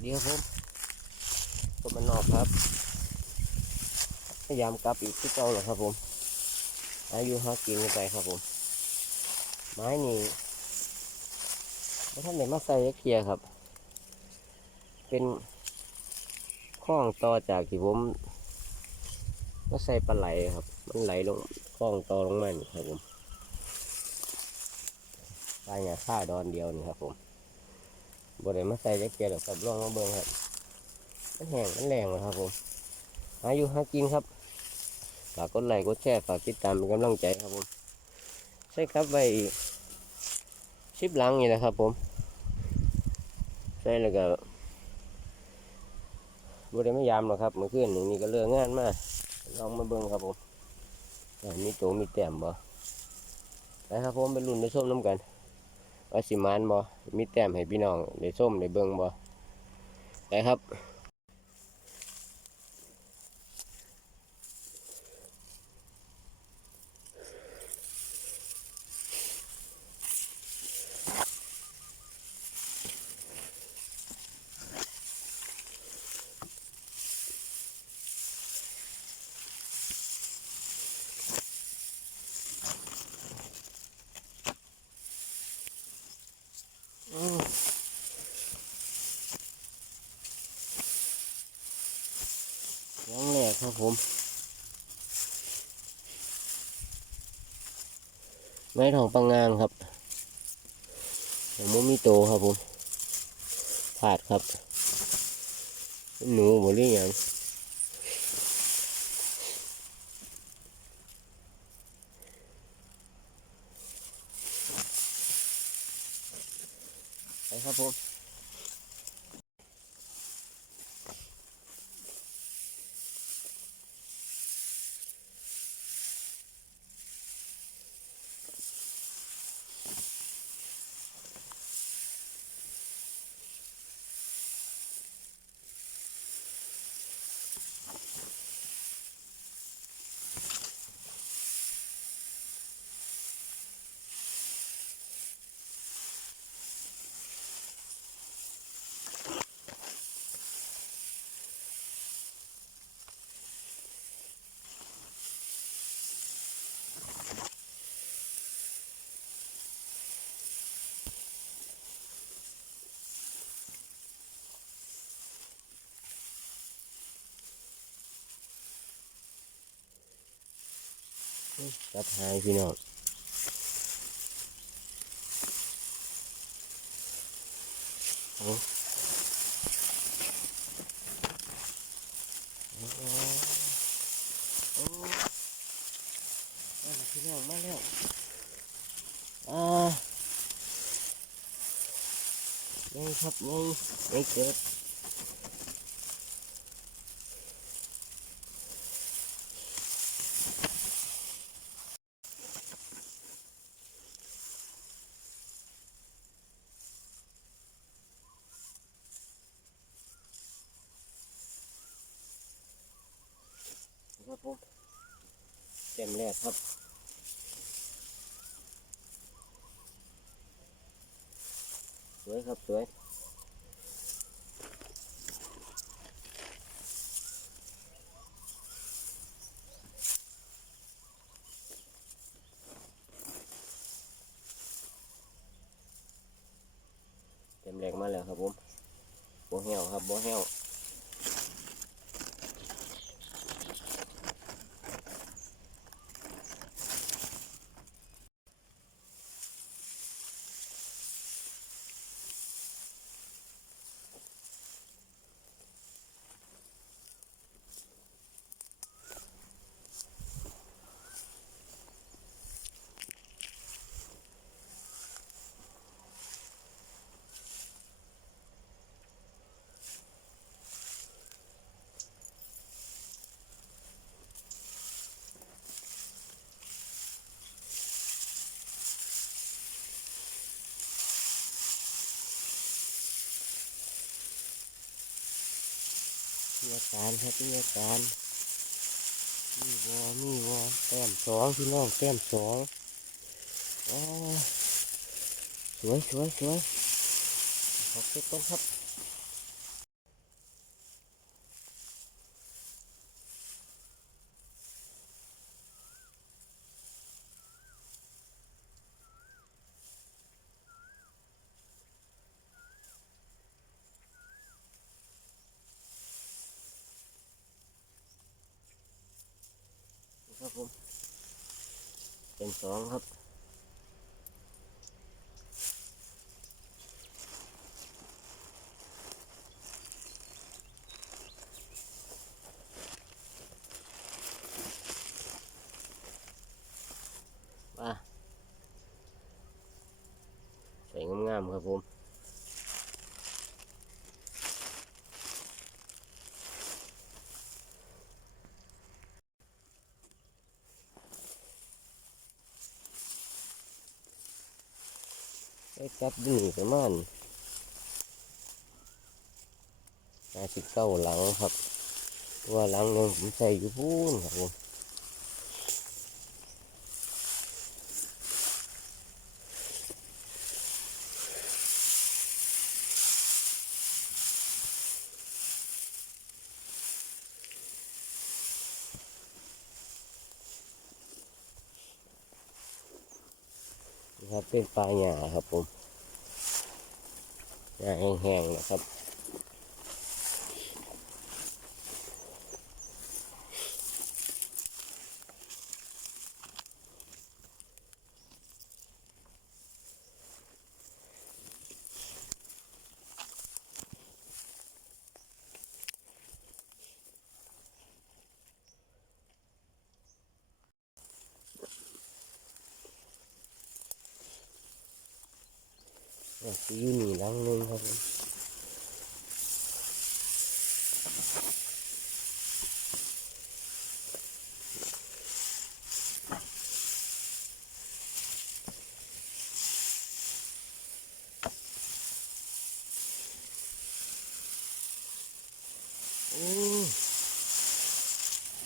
เดี๋ยวผมก็มานนอกครับ พยายามกลับอีกที่เก่าหรอครับผม อายุห้ากินกันไปครับผม ไม้นี่ไม่ท่านไหนมาใส่เคลียครับ เป็นข้องต่อจากที่ผมมาใส่ปลาไหลครับ มันไหลลงข้องต่อลงมานี่ครับผมใส่เนี่ยค่าดอนเดียวนี่ครับผม บริมาใส่เคลียร์หรอกครับลองมาเบิ่งครับมันแห้งมันแรงเลยครับผมอายุหากินครับฝากกดไลค์กดแชร์ฝากติดตามเป็นกำลังใจครับผมใช่ครับไว้อีกชิปหลังนี่นะครับผมใช่แล้วก็บริไม่ยามหรอกครับเมื่อคืนนี้นี่ก็เลือกงานมาลองมาเบิ่งครับผมมีโตมีแต้มบ่ไปครับผมไปรุ่นไปส้มน้ำกัน ว่าสิมานบ่มีแต้มให้พี่น้องได้ส้มได้เบิ่งบ่ไปครับ อืมยังแรกครับ ผม ไม้ทองปังงางครับผมมีโตครับผมผาดครับ หนูบรือหยังไปครับผม ตัดหางพี่น้องโอ้โอ้โอ้มาแล้วพี่น้องมาแล้วอ่ายังครับยังยังเกิด ครับผมเต็มแรกครับ ส วยครับสวยเต็มแรงมาแล้วครับผมโบเหี่ยวครับโบเหี่ยว มีอาการครับมีอาการมีวอมีวอแต้มสองพี่น้องแต้มสองอ๋อสวยสวยสวยขอบคุณต้นครับ ครับผม เป็นสองครับ มาใส่งามๆครับผม ไปจับดูนี่ประมาณห้าสิบเก้าหลังครับ ตัวหลังหนึงผมใส่อยู่พูนครับผม ครับเป็นปลาหยาครับผมหยาแห้งๆนะครับ เนี่ยสิอยู่นี่ลังนึงครับผมโอ้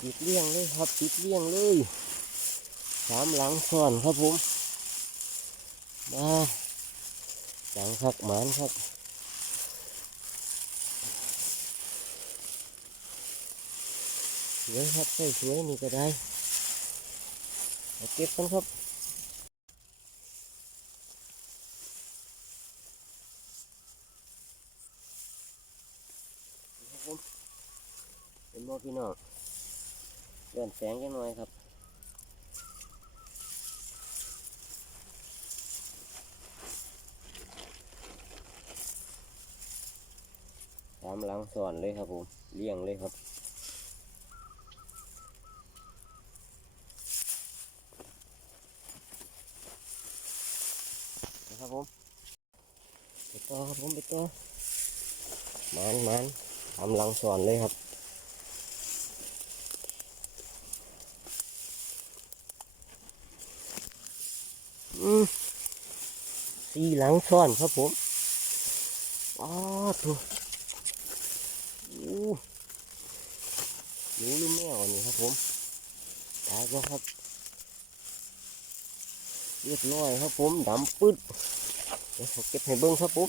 ติดเลี่ยงเลยครับติดเลี่ยงเลยสามหลังซ้อนครับผมมา จังคักหมานครับสวยครับใส่สวยนี่ก็ได้เก็บกันครับเป็นบ่พี่น้องเลื่อนแสงจังหน่อยครับามหลังซ้อนเลยครับผมเลี้ยงเลยครับครับผมไปต่อครับผมไปต่อมันมันทำหลังซ้อนเลยครับอืมสี่หลังซ้อนครับผมอ้าวถูก อู้ หนูหรือแมวนี่ครับผมตายก็ครับเรียบร้อยครับผมดำปึ๊ดเดี๋ยวเก็บให้เบิ้งครับผม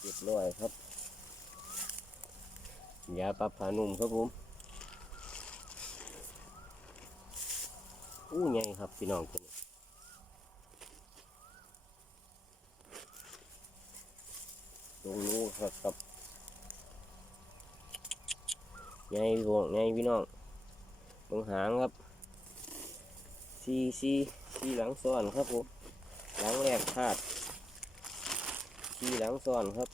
เรียบร้อยครับยาปรับผานุ่มครับผมอู้ไงครับพี่น้องตัวนี้ตรงนู้ครับครับไงพี่น้องไงพี่น้องตรงหางครับซีซีซีหลังซ้อนครับผมหลังแรกขาด ทีหลังซ้อนครับ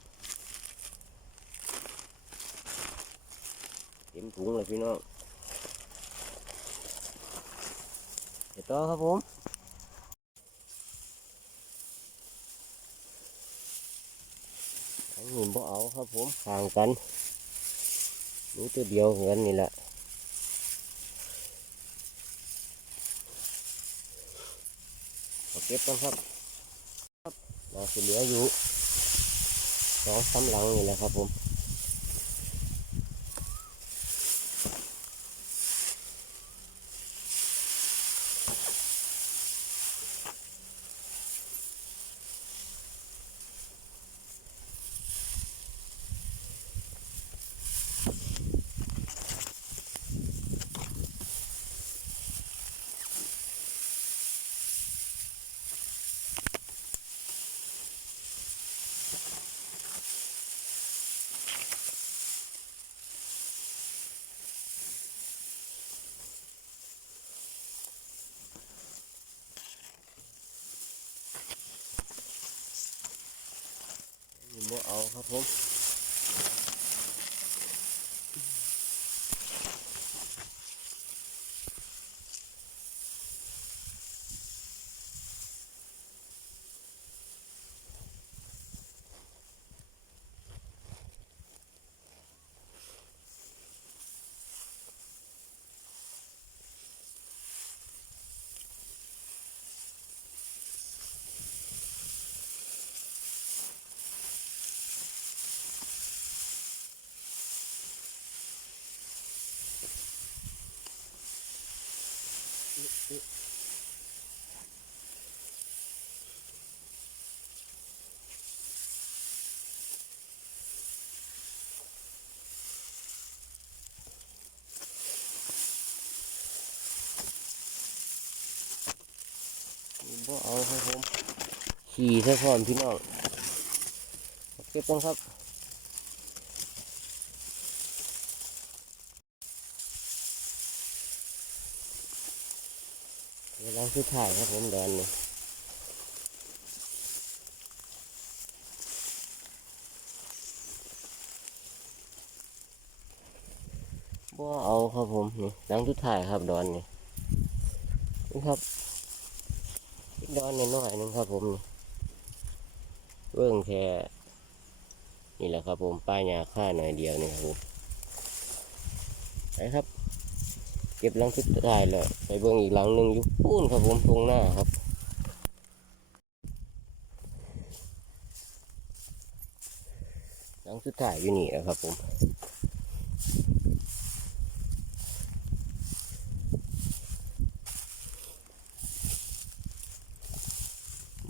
เต็มถุงเลยพี่น้องเดี๋ยวต่อครับผมอันนี้บ่เอาครับผมห่างกันนี่ตัวเดียวเหมือนนี่แหละเอเก็บกันครับ เราจะเหลืออยู่ สองสามหลังนี่แหละครับผม บ่เอาครับผม บ่เอาครับผมขี่ซะพร้อมพี่น้องเก็บกันครับกำลังสุดท้ายครับผมเดินนี่บ่เอาครับผมนี่หลังสุดท้ายครับดอนนี่นี่ครับ ดอนนี่น้อยหนึงครับผมเบื้องแค่นี่แหละครับผมป้ายยาค่าหน่อยเดียวนี่ครับผมไปครับ เก็บหลังสุดท้ายเลยไปเบิ่งอีกหลังหนึ่งอยู่ปูนครับผมตรงหน้าครับหลังสุดท้ายอยู่นี่นะครับผม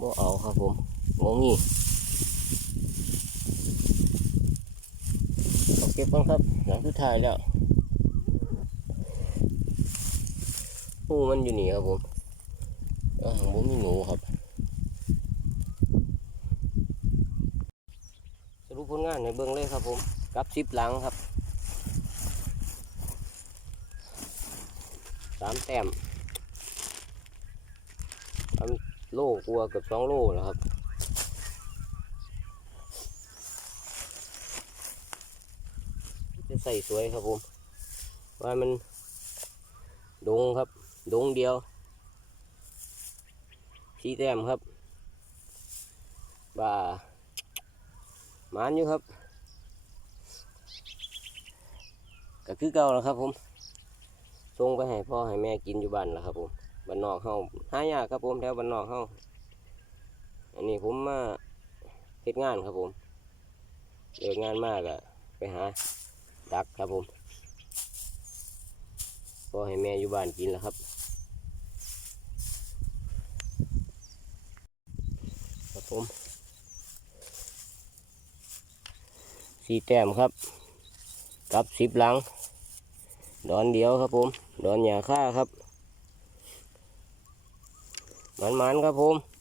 บ่เอาครับผมงงงี้เอเก็บบ้างครับหลังสุดท้ายแล้วหูมันอยู่นี่ครับผมออของผมมีหนูครับ สรุปผลงานในเบื้องเลยครับผมกับซิปหลังครับสามแต้มทำ โลกลัวเกือบสองโลแล้วครับจะใส่สวยครับผม ว่ามันดงครับ ดงเดียวสีแต้มครับ บ่าหมานอยู่ครับก็คือเก่าแล้วครับผมส่งไปให้พ่อให้แม่กินอยู่บ้านแล้วครับผม บ้านนอกเฮาหายากครับผมแถวบ้านนอกเฮาอันนี้ผมมาเฮ็ดงานครับผมเลิกงานมากอะไปหาดักครับผมพ่อให้แม่อยู่บ้านกินแล้วครับครับผมสี่แต้มครับ กับสิบหลัง ดอนเดียวครับผม ดอนหยาค่าครับ หมันๆครับผม